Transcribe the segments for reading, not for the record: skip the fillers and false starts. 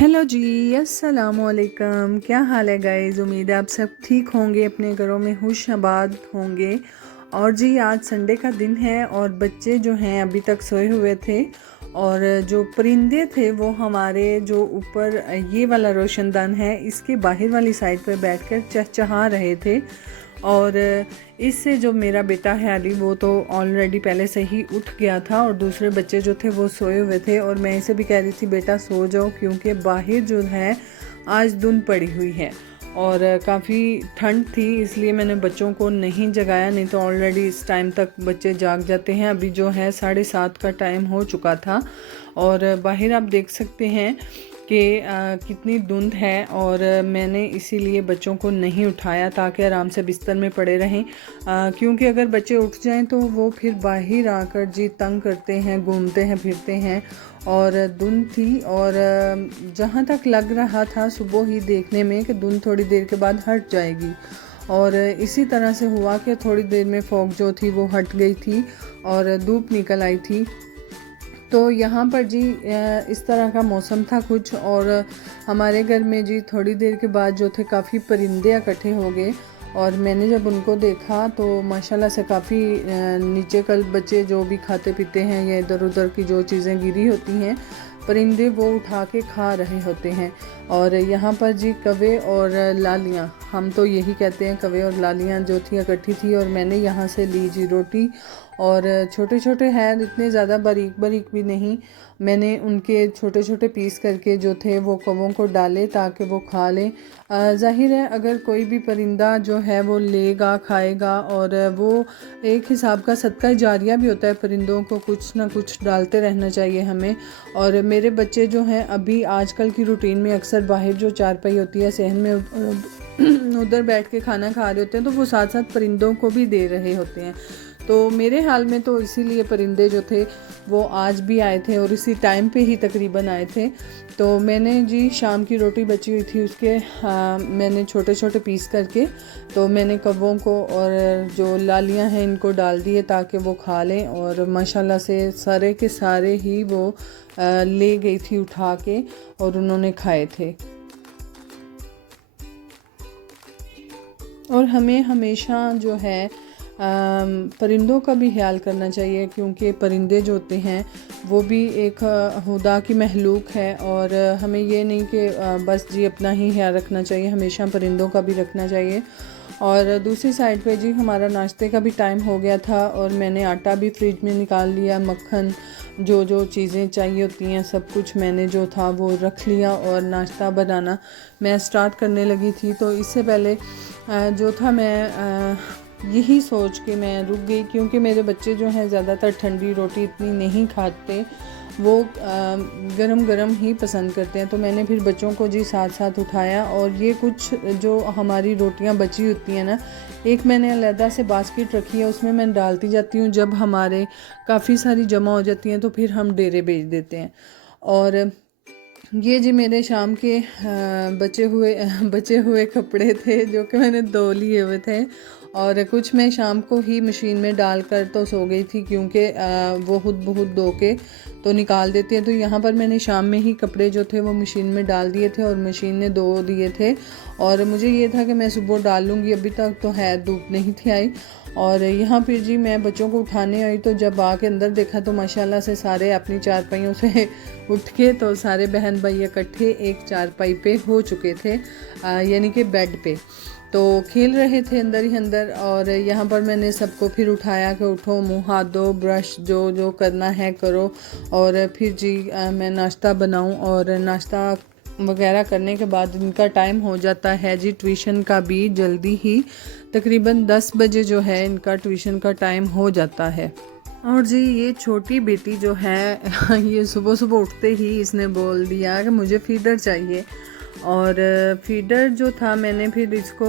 Hello जी, अस्सलामुअलैकुम। क्या हाल है गाइज़? उम्मीद है आप सब ठीक होंगे, अपने घरों में खुशआबाद होंगे। और जी आज संडे का दिन है और बच्चे जो हैं अभी तक सोए हुए थे और जो परिंदे थे वो हमारे जो ऊपर ये वाला रोशनदान है इसके बाहर वाली साइड पर बैठकर चहचहा रहे थे। और इससे जो मेरा बेटा है अली वो तो ऑलरेडी पहले से ही उठ गया था और दूसरे बच्चे जो थे वो सोए हुए थे और मैं इसे भी कह रही थी बेटा सो जाओ क्योंकि बाहर जो है आज धुंध पड़ी हुई है और काफ़ी ठंड थी, इसलिए मैंने बच्चों को नहीं जगाया, नहीं तो ऑलरेडी इस टाइम तक बच्चे जाग जाते हैं। अभी जो है 7:30 का टाइम हो चुका था और बाहर आप देख सकते हैं कि कितनी धुंध है और मैंने इसीलिए बच्चों को नहीं उठाया ताकि आराम से बिस्तर में पड़े रहें, क्योंकि अगर बच्चे उठ जाएं तो वो फिर बाहर आकर जी तंग करते हैं, घूमते हैं, फिरते हैं। और धुंध थी और जहाँ तक लग रहा था सुबह ही देखने में कि धुंध थोड़ी देर के बाद हट जाएगी और इसी तरह से हुआ कि थोड़ी देर में फॉग जो थी वो हट गई थी और धूप निकल आई थी। तो यहाँ पर जी इस तरह का मौसम था कुछ और हमारे घर में जी थोड़ी देर के बाद जो थे काफ़ी परिंदे इकट्ठे हो गए और मैंने जब उनको देखा तो माशाल्लाह से काफ़ी नीचे कल बच्चे जो भी खाते पीते हैं या इधर उधर की जो चीज़ें गिरी होती हैं परिंदे वो उठा के खा रहे होते हैं। और यहाँ पर जी कवे और लालियाँ, हम तो यही कहते हैं, कवे और लालियाँ जो थी इकट्ठी थी और मैंने यहाँ से ली जी रोटी और छोटे छोटे हैं, इतने ज़्यादा बारीक बारीक भी नहीं, मैंने उनके छोटे छोटे पीस करके जो थे वो कवों को डाले ताकि वो खा लें। ज़ाहिर है अगर कोई भी परिंदा जो है वो लेगा खाएगा और वो एक हिसाब का सदका जारिया भी होता है, परिंदों को कुछ ना कुछ डालते रहना चाहिए हमें। और मेरे बच्चे जो हैं अभी आजकल की रूटीन में अक्सर बाहर जो चारपाई होती है सहन में उधर बैठ के खाना खा रहे होते हैं तो वो साथ साथ परिंदों को भी दे रहे होते हैं। तो मेरे हाल में तो इसीलिए परिंदे जो थे वो आज भी आए थे और इसी टाइम पे ही तकरीबन आए थे। तो मैंने जी शाम की रोटी बची हुई थी उसके मैंने छोटे छोटे पीस करके तो मैंने कब्बों को और जो लालियाँ हैं इनको डाल दिए ताकि वो खा लें और माशाल्लाह से सारे के सारे ही वो ले गई थी उठा के और उन्होंने खाए थे। और हमें हमेशा जो है परिंदों का भी ख्याल करना चाहिए क्योंकि परिंदे जो होते हैं वो भी एक खुदा की महलूक है और हमें ये नहीं कि बस जी अपना ही ख्याल रखना चाहिए, हमेशा परिंदों का भी रखना चाहिए। और दूसरी साइड पे जी हमारा नाश्ते का भी टाइम हो गया था और मैंने आटा भी फ्रिज में निकाल लिया, मक्खन जो जो चीज़ें चाहिए होती हैं सब कुछ मैंने जो था वो रख लिया और नाश्ता बनाना मैं स्टार्ट करने लगी थी। तो इससे पहले जो था मैं यही सोच के मैं रुक गई क्योंकि मेरे बच्चे जो हैं ज़्यादातर ठंडी रोटी इतनी नहीं खाते, वो गरम गरम ही पसंद करते हैं। तो मैंने फिर बच्चों को जी साथ साथ उठाया और ये कुछ जो हमारी रोटियां बची होती हैं ना, एक मैंने अलहदा से बास्केट रखी है उसमें मैं डालती जाती हूँ, जब हमारे काफ़ी सारी जमा हो जाती हैं तो फिर हम डेरे भेज देते हैं। और ये जी मेरे शाम के बचे हुए कपड़े थे जो कि मैंने धो लिए हुए थे और कुछ मैं शाम को ही मशीन में डालकर तो सो गई थी क्योंकि वो खुद बहुत धो के तो निकाल देती है। तो यहाँ पर मैंने शाम में ही कपड़े जो थे वो मशीन में डाल दिए थे और मशीन ने धो दिए थे और मुझे ये था कि मैं सुबह डाल लूँगी, अभी तक तो है धूप नहीं थी आई। और यहाँ फिर जी मैं बच्चों को उठाने आई तो जब आके अंदर देखा तो माशाल्लाह से सारे अपनी चारपाइयों से उठ के तो सारे बहन भाई इकट्ठे एक चारपाई पे हो चुके थे, यानी कि बेड पे तो खेल रहे थे अंदर ही अंदर। और यहाँ पर मैंने सबको फिर उठाया कि उठो, मुंह हाथ धो, ब्रश जो जो करना है करो और फिर जी मैं नाश्ता बनाऊं और नाश्ता वगैरह करने के बाद इनका टाइम हो जाता है जी ट्यूशन का भी जल्दी ही, तकरीबन 10 बजे जो है इनका ट्यूशन का टाइम हो जाता है। और जी ये छोटी बेटी जो है ये सुबह सुबह उठते ही इसने बोल दिया कि मुझे फीडर चाहिए और फीडर जो था मैंने फिर इसको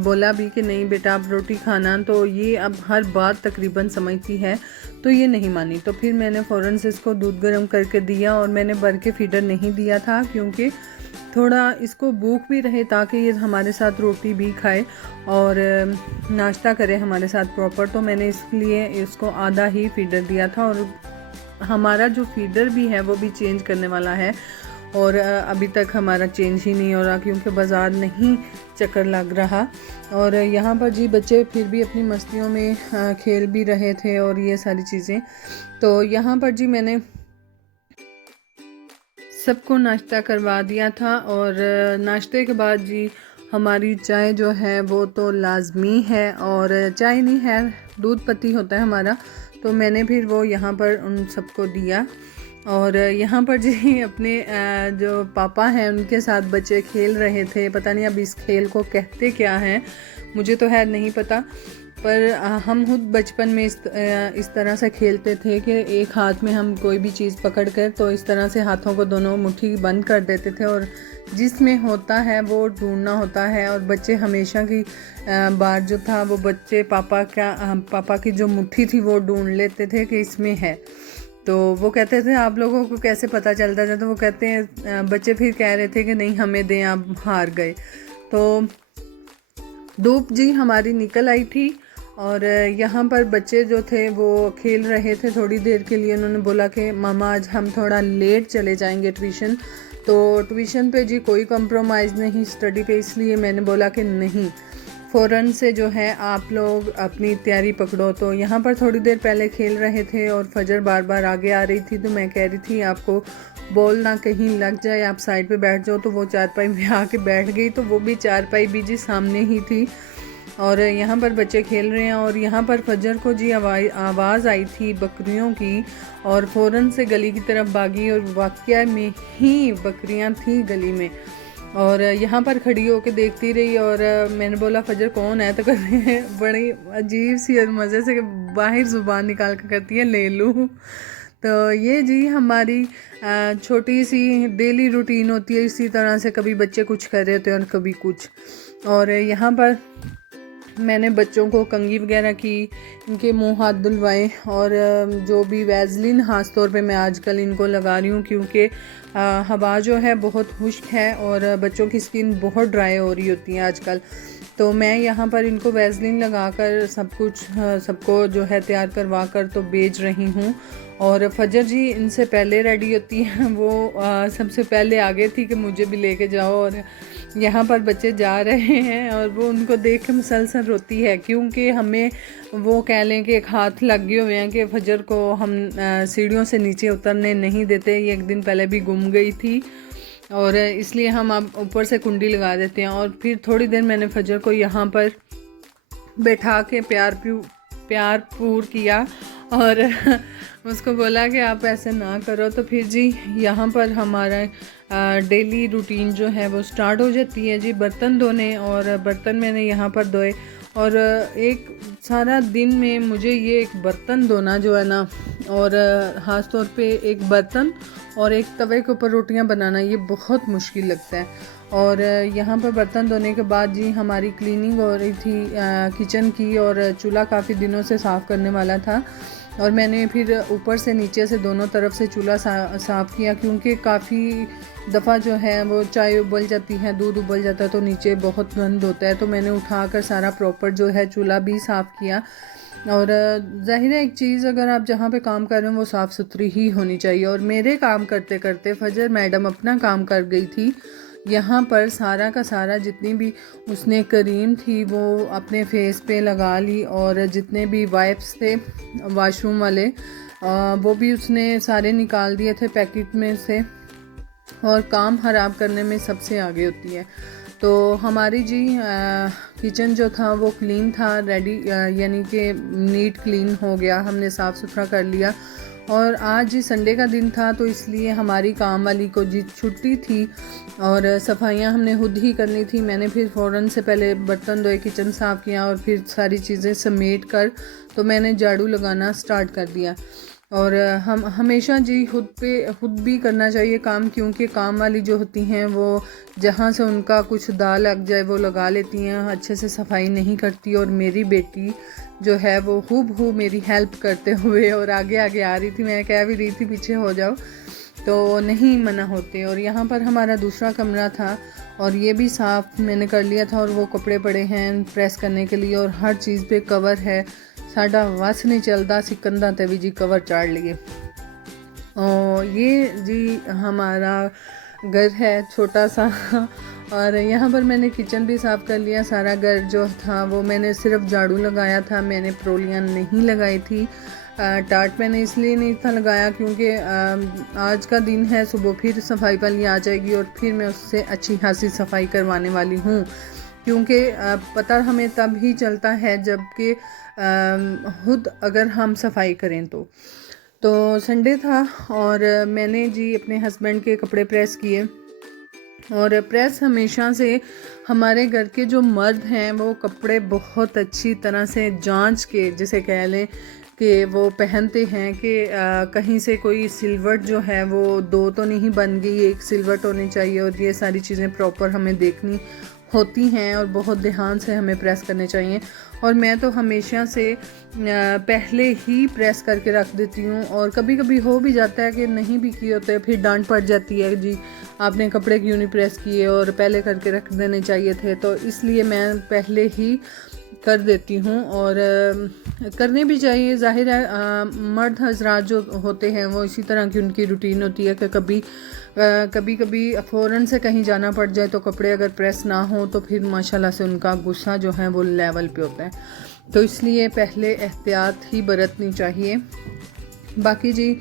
बोला भी कि नहीं बेटा आप रोटी खाना, तो ये अब हर बात तकरीबन समझती है तो ये नहीं मानी। तो फिर मैंने फ़ौरन से इसको दूध गर्म करके दिया और मैंने भर के फीडर नहीं दिया था क्योंकि थोड़ा इसको भूख भी रहे ताकि ये हमारे साथ रोटी भी खाए और नाश्ता करे हमारे साथ प्रॉपर। तो मैंने इसलिए इसको आधा ही फीडर दिया था और हमारा जो फीडर भी है वो भी चेंज करने वाला है और अभी तक हमारा चेंज ही नहीं हो रहा क्योंकि बाज़ार नहीं चक्कर लग रहा। और यहाँ पर जी बच्चे फिर भी अपनी मस्तियों में खेल भी रहे थे और ये सारी चीज़ें। तो यहाँ पर जी मैंने सबको नाश्ता करवा दिया था और नाश्ते के बाद जी हमारी चाय जो है वो तो लाजमी है, और चाय नहीं है दूध पत्ती होता है हमारा, तो मैंने फिर वो यहाँ पर उन सबको दिया। और यहाँ पर जी अपने जो पापा हैं उनके साथ बच्चे खेल रहे थे। पता नहीं अब इस खेल को कहते क्या हैं, मुझे तो है नहीं पता, पर हम खुद बचपन में इस तरह से खेलते थे कि एक हाथ में हम कोई भी चीज़ पकड़ कर तो इस तरह से हाथों को दोनों मुट्ठी बंद कर देते थे और जिसमें होता है वो ढूंढना होता है। और बच्चे हमेशा की बार जो था वो बच्चे पापा की जो मुट्ठी थी वो ढूंढ लेते थे कि इसमें है। तो वो कहते थे आप लोगों को कैसे पता चलता था, तो वो कहते हैं बच्चे फिर कह रहे थे कि नहीं हमें दें, आप हार गए। तो धूप जी हमारी निकल आई थी और यहाँ पर बच्चे जो थे वो खेल रहे थे। थोड़ी देर के लिए उन्होंने बोला कि मामा आज हम थोड़ा लेट चले जाएंगे ट्यूशन। तो ट्यूशन पे जी कोई कंप्रोमाइज़ नहीं स्टडी पे, इसलिए मैंने बोला कि नहीं, फ़ौरन से जो है आप लोग अपनी तैयारी पकड़ो। तो यहाँ पर थोड़ी देर पहले खेल रहे थे और फजर बार बार आगे आ रही थी, तो मैं कह रही थी आपको बॉल ना कहीं लग जाए, आप साइड पे बैठ जाओ। तो वो चारपाई में आके बैठ गई, तो वो भी चारपाई भी जी सामने ही थी और यहाँ पर बच्चे खेल रहे हैं। और यहाँ पर फजर को जी आवाज़ आई थी बकरियों की और फ़ौरन से गली की तरफ भागी और वाकया में ही बकरियाँ थी गली में। और यहाँ पर खड़ी होकर देखती रही और मैंने बोला फजर कौन है, तो कहते हैं बड़ी अजीब सी और मज़े से बाहर ज़ुबान निकाल कर कहती है ले लूँ। तो ये जी हमारी छोटी सी डेली रूटीन होती है, इसी तरह से कभी बच्चे कुछ कर रहे होते हैं और कभी कुछ। और यहाँ पर मैंने बच्चों को कंघी वगैरह की, इनके मुंह हाथ धुलवाए और जो भी वैज़लिन ख़ास तौर पे मैं आजकल इनको लगा रही हूँ क्योंकि हवा जो है बहुत खुश्क है और बच्चों की स्किन बहुत ड्राई हो रही होती है आजकल। तो मैं यहाँ पर इनको वैज़लिन लगाकर सबको जो है तैयार करवा कर तो भेज रही हूँ। और फजर जी इनसे पहले रेडी होती है, वो सबसे पहले आगे थी कि मुझे भी लेके जाओ। और यहाँ पर बच्चे जा रहे हैं और वो उनको देख के मुसलसल रोती है क्योंकि हमें वो कह लें कि एक हाथ लगे हुए हैं कि फजर को हम सीढ़ियों से नीचे उतरने नहीं देते। ये एक दिन पहले भी गुम गई थी और इसलिए हम अब ऊपर से कुंडी लगा देते हैं। और फिर थोड़ी देर मैंने फजर को यहाँ पर बैठा के प्यार पूर किया और उसको बोला कि आप ऐसे ना करो। तो फिर जी यहाँ पर हमारा डेली रूटीन जो है वो स्टार्ट हो जाती है जी बर्तन धोने। और बर्तन मैंने यहाँ पर धोए और एक सारा दिन में मुझे ये एक बर्तन धोना जो है ना, और ख़ास तौर पे एक बर्तन और एक तवे के ऊपर रोटियां बनाना, ये बहुत मुश्किल लगता है। और यहाँ पर बर्तन धोने के बाद जी हमारी क्लीनिंग हो रही थी किचन की और चूल्हा काफ़ी दिनों से साफ़ करने वाला था। और मैंने फिर ऊपर से नीचे से दोनों तरफ से चूल्हा साफ़ किया क्योंकि काफ़ी दफ़ा जो है वो चाय उबल जाती है, दूध उबल जाता है तो नीचे बहुत गंद होता है। तो मैंने उठाकर सारा प्रॉपर जो है चूल्हा भी साफ़ किया। और ज़ाहिर है एक चीज़ अगर आप जहाँ पे काम कर रहे हो वो साफ़ सुथरी ही होनी चाहिए। और मेरे काम करते करते फजर मैडम अपना काम कर गई थी। यहाँ पर सारा का सारा जितनी भी उसने क्रीम थी वो अपने फेस पे लगा ली और जितने भी वाइप्स थे वॉशरूम वाले वो भी उसने सारे निकाल दिए थे पैकेट में से। और काम ख़राब करने में सबसे आगे होती है। तो हमारी जी किचन जो था वो क्लीन था, रेडी यानी कि नीट क्लीन हो गया, हमने साफ़ सुथरा कर लिया। और आज जी संडे का दिन था तो इसलिए हमारी काम वाली को जी छुट्टी थी और सफाइयाँ हमने खुद ही करनी थी। मैंने फिर फ़ौरन से पहले बर्तन धोए, किचन साफ़ किया और फिर सारी चीज़ें समेट कर तो मैंने झाड़ू लगाना स्टार्ट कर दिया। और हम हमेशा जी खुद भी करना चाहिए काम, क्योंकि काम वाली जो होती हैं वो जहाँ से उनका कुछ दाग लग जाए वो लगा लेती हैं, अच्छे से सफाई नहीं करती। और मेरी बेटी जो है वो खूब मेरी हेल्प करते हुए और आगे आगे आ रही थी, मैं कह भी रही थी पीछे हो जाओ तो नहीं मना होते। और यहाँ पर हमारा दूसरा कमरा था और ये भी साफ़ मैंने कर लिया था और वो कपड़े पड़े हैं प्रेस करने के लिए और हर चीज़ पे कवर है। साडा वस नहीं चलता, सिकंदा ते भी जी कवर चाड़ लिए। और ये जी हमारा घर है छोटा सा। और यहाँ पर मैंने किचन भी साफ़ कर लिया। सारा घर जो था वो मैंने सिर्फ झाड़ू लगाया था, मैंने प्रोलियाँ नहीं लगाई थी। टाट मैंने इसलिए नहीं था लगाया क्योंकि आज का दिन है, सुबह फिर सफाई वाली आ जाएगी और फिर मैं उससे अच्छी खासी सफाई करवाने वाली हूँ, क्योंकि पता हमें तब ही चलता है जबकि खुद अगर हम सफाई करें तो संडे था और मैंने जी अपने हस्बैंड के कपड़े प्रेस किए। और प्रेस हमेशा से हमारे घर के जो मर्द हैं वो कपड़े बहुत अच्छी तरह से जांच के, जैसे कह लें कि वो पहनते हैं कि कहीं से कोई सिलवट जो है वो दो तो नहीं बन गई, एक सिलवट होनी चाहिए, और ये सारी चीज़ें प्रॉपर हमें देखनी होती हैं और बहुत ध्यान से हमें प्रेस करने चाहिए। और मैं तो हमेशा से पहले ही प्रेस करके रख देती हूँ, और कभी कभी हो भी जाता है कि नहीं भी किए होते, फिर डांट पड़ जाती है जी आपने कपड़े क्यों नहीं प्रेस किए और पहले करके रख देने चाहिए थे। तो इसलिए मैं पहले ही कर देती हूँ और करने भी चाहिए। ज़ाहिर है मर्द हजरात जो होते हैं वो इसी तरह की उनकी रूटीन होती है कि कभी फ़ौरन से कहीं जाना पड़ जाए तो कपड़े अगर प्रेस ना हो तो फिर माशाल्लाह से उनका गुस्सा जो है वो लेवल पे होता है। तो इसलिए पहले एहतियात ही बरतनी चाहिए। बाकी जी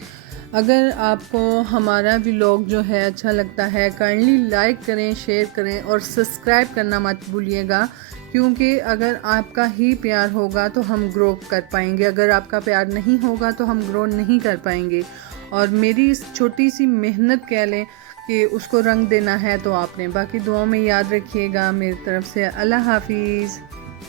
अगर आपको हमारा व्लॉग जो है अच्छा लगता है, काइंडली लाइक करें, शेयर करें और सब्सक्राइब करना मत भूलिएगा, क्योंकि अगर आपका ही प्यार होगा तो हम ग्रो कर पाएंगे, अगर आपका प्यार नहीं होगा तो हम ग्रो नहीं कर पाएंगे। और मेरी इस छोटी सी मेहनत कह लें कि उसको रंग देना है तो आपने। बाकी दुआओं में याद रखिएगा। मेरी तरफ से अल्लाह हाफिज़।